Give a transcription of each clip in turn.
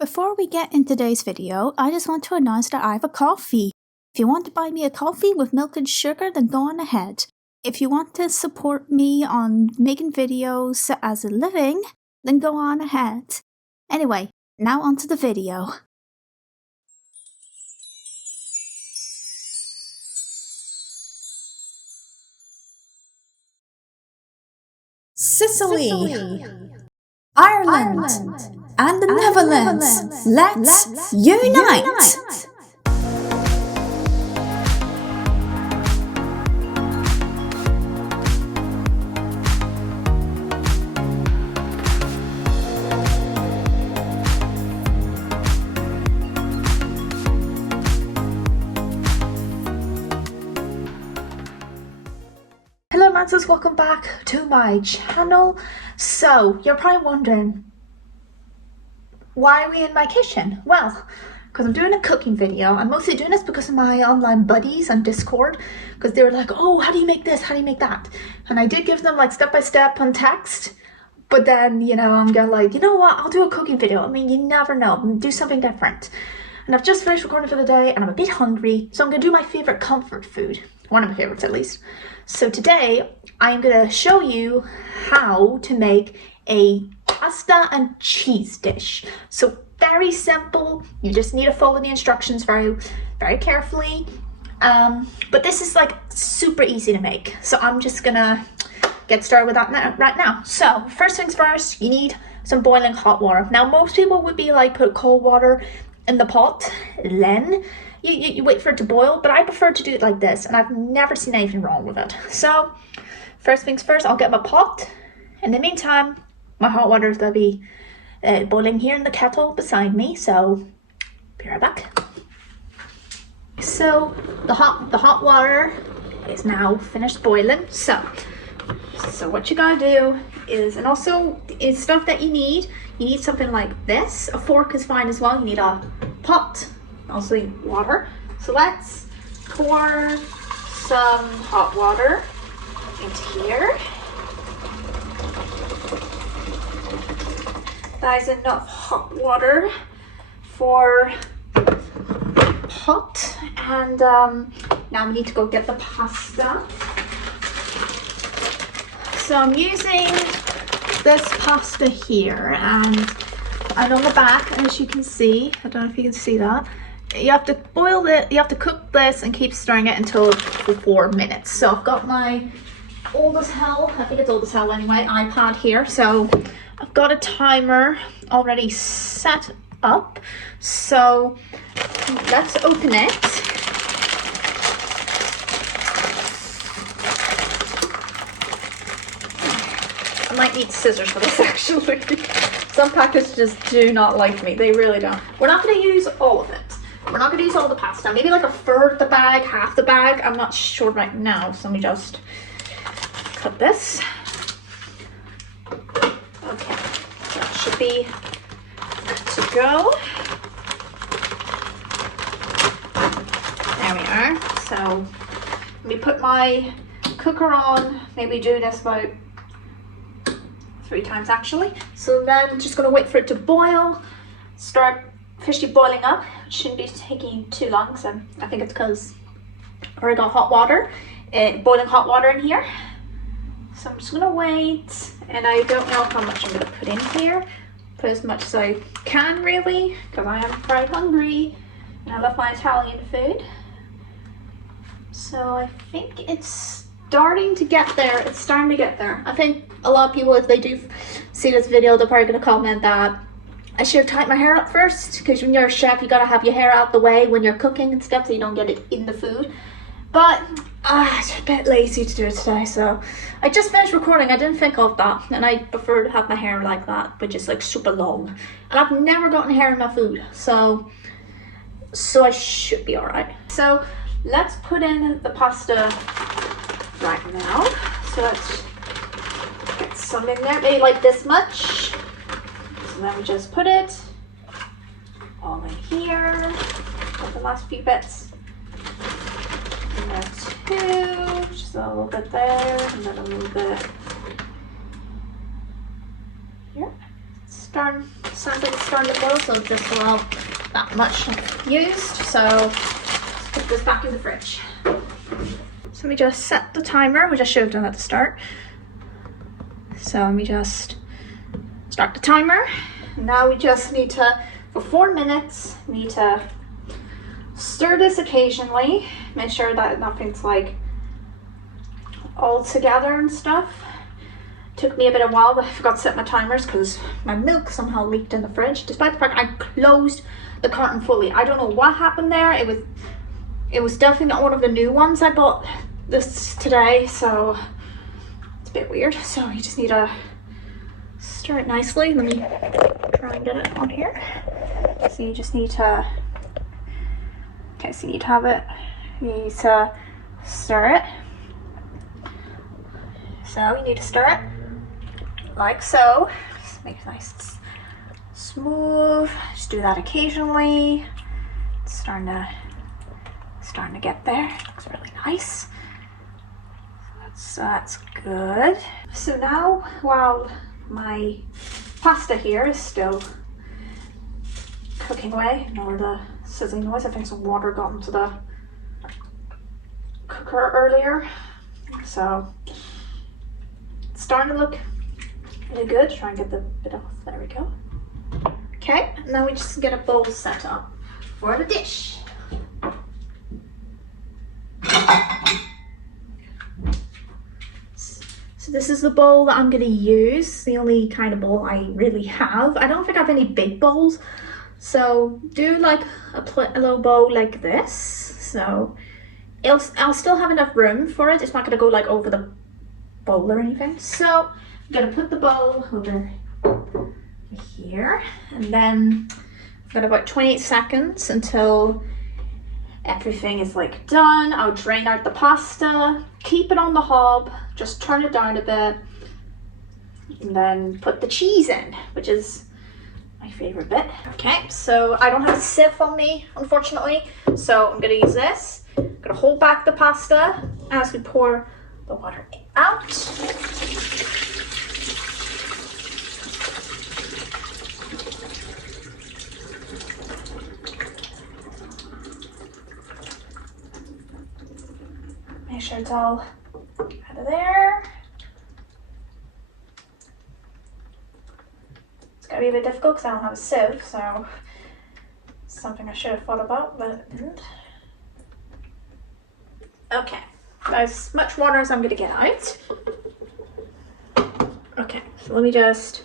Before we get into today's video, I just want to announce that I have a coffee. If you want to buy me a coffee with milk and sugar, then go on ahead. If you want to support me on making videos as a living, then go on ahead. Anyway, now onto the video. Sicily, Ireland, and the Netherlands. Let's unite! Hello romancers, welcome back to my channel. So you're probably wondering, why are we in my kitchen? Well, because I'm doing a cooking video. I'm mostly doing this because of my online buddies on Discord, because they were like, oh, how do you make this, how do you make that? And I did give them like step-by-step on text, but then, you know, I'm gonna like, you know what, I'll do a cooking video. I mean, you never know, do something different. And I've just finished recording for the day and I'm a bit hungry, so I'm gonna do my favorite comfort food. One of my favorites at least. So today I'm gonna show you how to make a pasta and cheese dish. So very simple, you just need to follow the instructions very carefully. But this is like super easy to make. So I'm just gonna get started with that right now. So first things first, you need some boiling hot water. Now most people would be like, put cold water in the pot, then you wait for it to boil, but I prefer to do it like this, and I've never seen anything wrong with it. So first things first, I'll get my pot. In the meantime, my hot water is going to be boiling here in the kettle beside me, so be right back. So the hot water is now finished boiling. So what you gotta do is, and also is stuff that you need something like this. A fork is fine as well. You need a pot, also need water. So let's pour some hot water into here. That is enough hot water for the pot. And now we need to go get the pasta. So I'm using this pasta here, and on the back, as you can see, I don't know if you can see that, you have to boil it, you have to cook this and keep stirring it until for 4 minutes. So I've got my old as hell, I think it's old as hell anyway, iPad here. So I've got a timer already set up. So let's open it. I might need scissors for this actually. Some packets just do not like me. They really don't. We're not going to use all of it. We're not going to use all the pasta. Maybe like a third of the bag, half the bag. I'm not sure right now. So let me just cut this. Okay. That should be good to go. There we are. So let me put my cooker on. Maybe do this about 3 times actually. So then I'm just going to wait for it to boil, start officially boiling up. It shouldn't be taking too long, so I think it's because I already got hot water, boiling hot water in here. So I'm just going to wait, and I don't know how much I'm going to put in here. Put as much as I can really, because I am quite hungry and I love my Italian food. So I think it's starting to get there. It's starting to get there. I think a lot of people, if they do see this video, they're probably going to comment that I should have tied my hair up first, because when you're a chef, you got to have your hair out the way when you're cooking and stuff so you don't get it in the food. But it's a bit lazy to do it today, so I just finished recording. I didn't think of that, and I prefer to have my hair like that, which is like super long. And I've never gotten hair in my food, so I should be alright. So let's put in the pasta right now. So let's get some in there, maybe like this much. So then we just put it all in here. Got the last few bits. And then 2, just a little bit there, and then a little bit here. sounds like it's starting to boil, so just about that much used. So let's put this back in the fridge. So we just set the timer, which I should have done at the start. So let me just start the timer. Now we just need to, for 4 minutes, need to stir this occasionally. Make sure that nothing's like all together and stuff. Took me a bit of a while, but I forgot to set my timers because my milk somehow leaked in the fridge, despite the fact I closed the carton fully. I don't know what happened there. It was definitely not one of the new ones I bought this today, so it's a bit weird. So you just need to stir it nicely. Let me try and get it on here. So you just need to, okay, so you need to have it, you need to stir it. So you need to stir it like so. Just make it nice, smooth. Just do that occasionally. It's starting to get there. Looks really nice. That's good. So now, while my pasta here is still cooking away, ignore the sizzling noise. I think some water got into the cooker earlier, so it's starting to look really good. Try and get the bit off. There we go. Okay, now we just get a bowl set up for the dish. So this is the bowl that I'm going to use, the only kind of bowl I really have. I don't think I have any big bowls, so do like a little bowl like this. So I'll still have enough room for it. It's not going to go like over the bowl or anything. So I'm going to put the bowl over here, and then I've got about 28 seconds until everything is like done. I'll drain out the pasta, keep it on the hob, just turn it down a bit, and then put the cheese in, which is my favorite bit. Okay, so I don't have a sieve on me, unfortunately, so I'm gonna use this. I'm gonna hold back the pasta as we pour the water out. Make sure it's all out of there. It's gonna be a bit difficult because I don't have a sieve, so it's something I should have thought about, but I didn't. Okay, as much water as I'm gonna get out. Okay, so let me just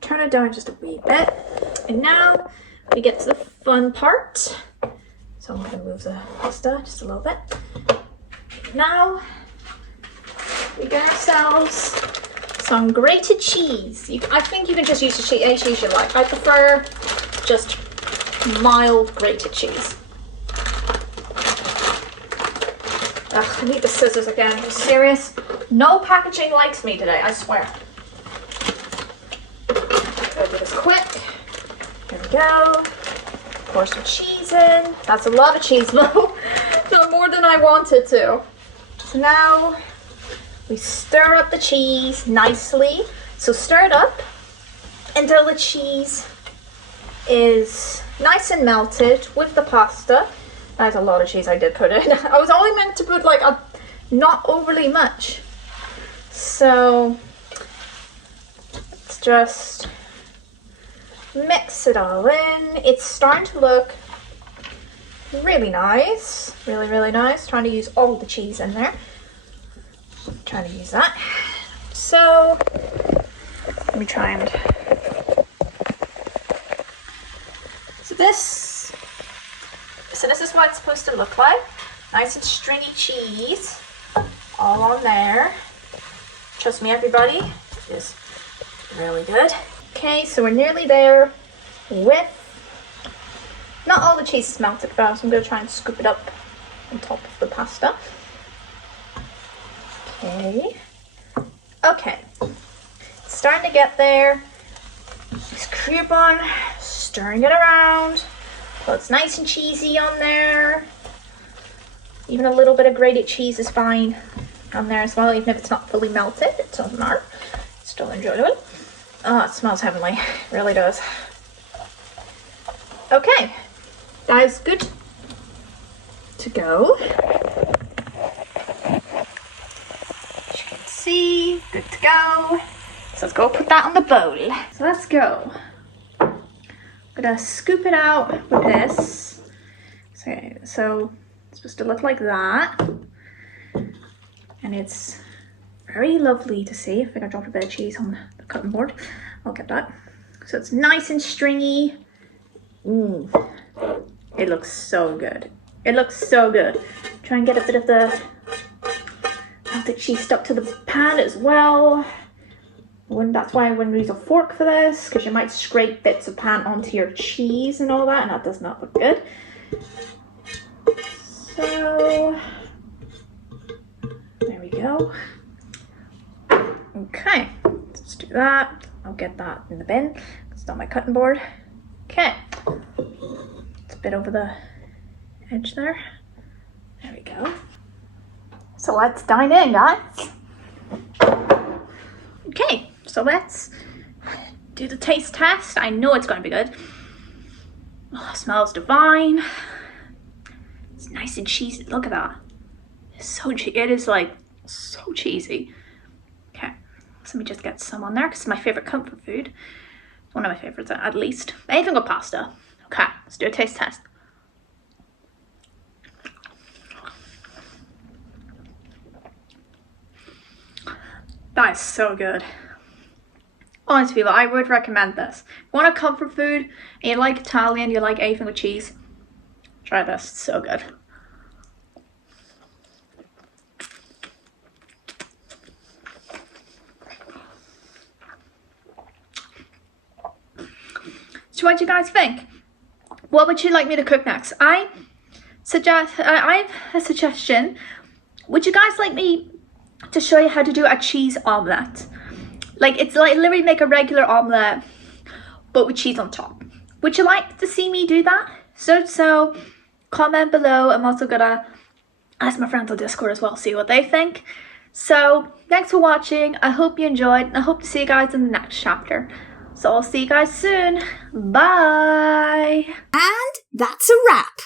turn it down just a wee bit. And now we get to the fun part. So I'm gonna move the pasta just a little bit. Now we get ourselves some grated cheese. I think you can just use any cheese you like. I prefer just mild grated cheese. Ugh, I need the scissors again. Are you serious? No packaging likes me today, I swear. Gotta do this quick. There we go. Pour some cheese in. That's a lot of cheese though. No more than I wanted to. So now we stir up the cheese nicely. So stir it up until the cheese is nice and melted with the pasta. That's a lot of cheese I did put in. I was only meant to put like not overly much. So let's just mix it all in. It's starting to look really nice, really nice. Trying to use all the cheese in there. Trying to use that. So let me try and. So this is what it's supposed to look like. Nice and stringy cheese, all on there. Trust me, everybody, it is really good. Okay, so we're nearly there with. Not all the cheese is melted, but I'm going to try and scoop it up on top of the pasta. Okay. It's starting to get there. Just keep on stirring it around. So it's nice and cheesy on there. Even a little bit of grated cheese is fine on there as well, even if it's not fully melted. It doesn't matter. Still enjoyable. Oh, it smells heavenly. It really does. Okay, that is good to go. As you can see, good to go. So let's go put that on the bowl. So let's go. I'm gonna scoop it out with this. So it's supposed to look like that. And it's very lovely to see. I think I dropped a bit of cheese on the cutting board. I'll get that. So it's nice and stringy. It looks so good. It looks so good. Try and get a bit of the cheese stuck to the pan as well. That's why I wouldn't use a fork for this, because you might scrape bits of pan onto your cheese and all that, and that does not look good. So there we go. Okay, let's do that. I'll get that in the bin. It's not my cutting board. Okay, it's a bit over the edge there. There we go. So let's dine in, guys. Okay, so let's do the taste test. I know it's going to be good. Oh, it smells divine. It's nice and cheesy. Look at that. It is like so cheesy. Okay, so let me just get some on there because it's my favorite comfort food. One of my favorites, at least. Anything with pasta. Okay, let's do a taste test. That is so good. Honestly, people, I would recommend this. If you want a comfort food, and you like Italian, you like anything with cheese, try this. It's so good. So what do you guys think? What would you like me to cook next? I have a suggestion. Would you guys like me to show you how to do a cheese omelette? Like, it's like literally make a regular omelette, but with cheese on top. Would you like to see me do that? So comment below. I'm also gonna ask my friends on Discord as well, see what they think. So thanks for watching. I hope you enjoyed. I hope to see you guys in the next chapter. So I'll see you guys soon. Bye. And that's a wrap.